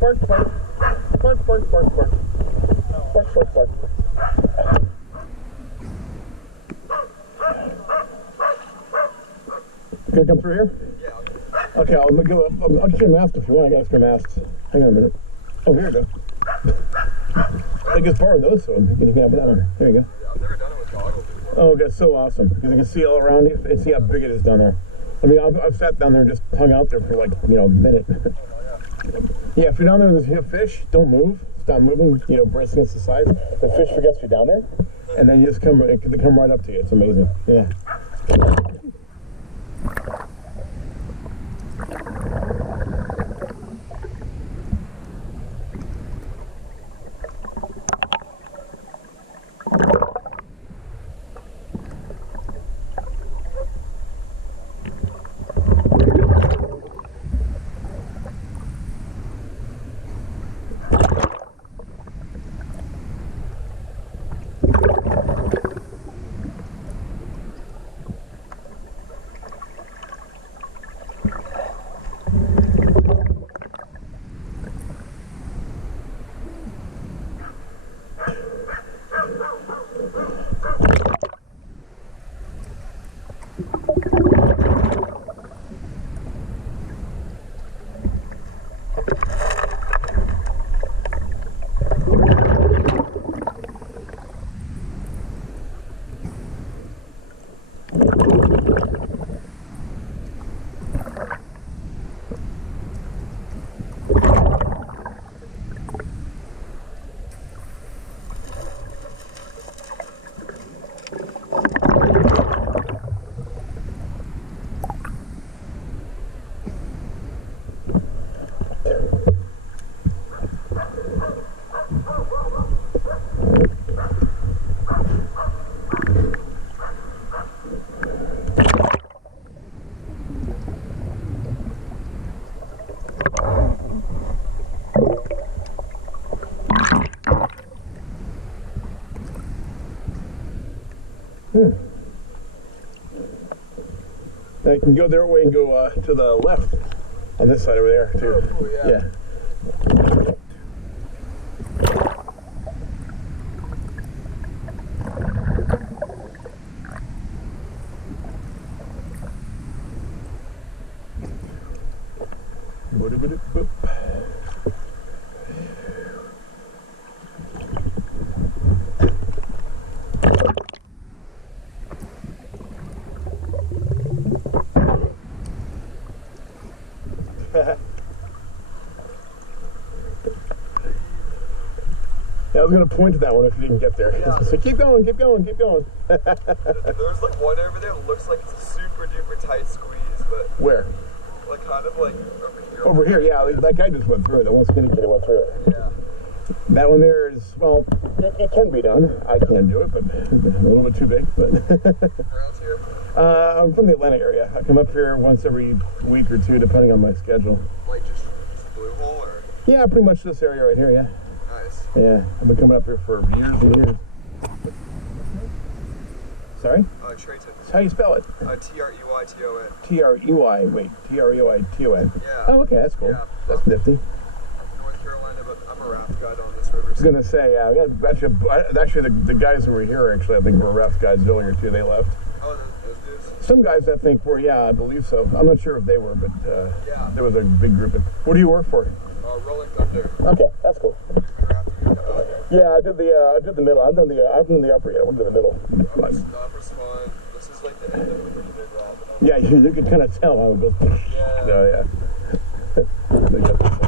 Bark, bark. Bark, bark, bark, bark. Bark, bark, bark. Can I come through here? Yeah. Okay, I'll get your mask if you want. I got extra masks. Hang on a minute. Oh, here you go. I just borrowed those, so you can have that one. There you go. Yeah, I've never done it with goggles before. Oh, that's so awesome because you can see all around you and see how big it is down there. I mean, I've sat down there and just hung out there for like, a minute. Yeah, if you're down there and there's a fish, don't move. Stop moving, brace against the side. The fish forgets you're down there, and then you just they come right up to you. It's amazing. Yeah. Now you can go their way and go to the left on this side over there too. Oh, cool, yeah. Yeah, I was going to point to that one if you didn't get there. Yeah. So keep going, keep going, keep going. There's like one over there that looks like it's a super duper tight squeeze, but Where? like kind of like over here. Over here, yeah. That guy just went through it. That one skinny kid went through it. Yeah. That one there is, well, it can be done. I can do it, but a little bit too big. But Around here. I'm from the Atlanta area. I come up here once every week or two, depending on my schedule. Like just Blue Hole or? Yeah, pretty much this area right here, yeah. Nice. Yeah, I've been coming up here for years and years. Sorry? Treyton. How do you spell it? Treyton. T-R-E-Y, wait, T-R-E-Y-T-O-N. Yeah. Oh, okay, that's cool. Yeah. That's nifty. North Carolina, but I'm a raft guide on this river. I was going to say, yeah, actually the guys who were here, actually, I think were raft guides earlier too, they left. Oh, those dudes? Some guys I think were, yeah, I believe so. I'm not sure if they were, but yeah. There was a big group. What do you work for? Rolling Thunder. Okay, that's cool. Yeah, I did the middle. I've done the upper yet. I went to the middle. The upper's fun. This is like the end of a pretty big rock. Yeah, you can kind of tell how it goes. Yeah. Oh, yeah.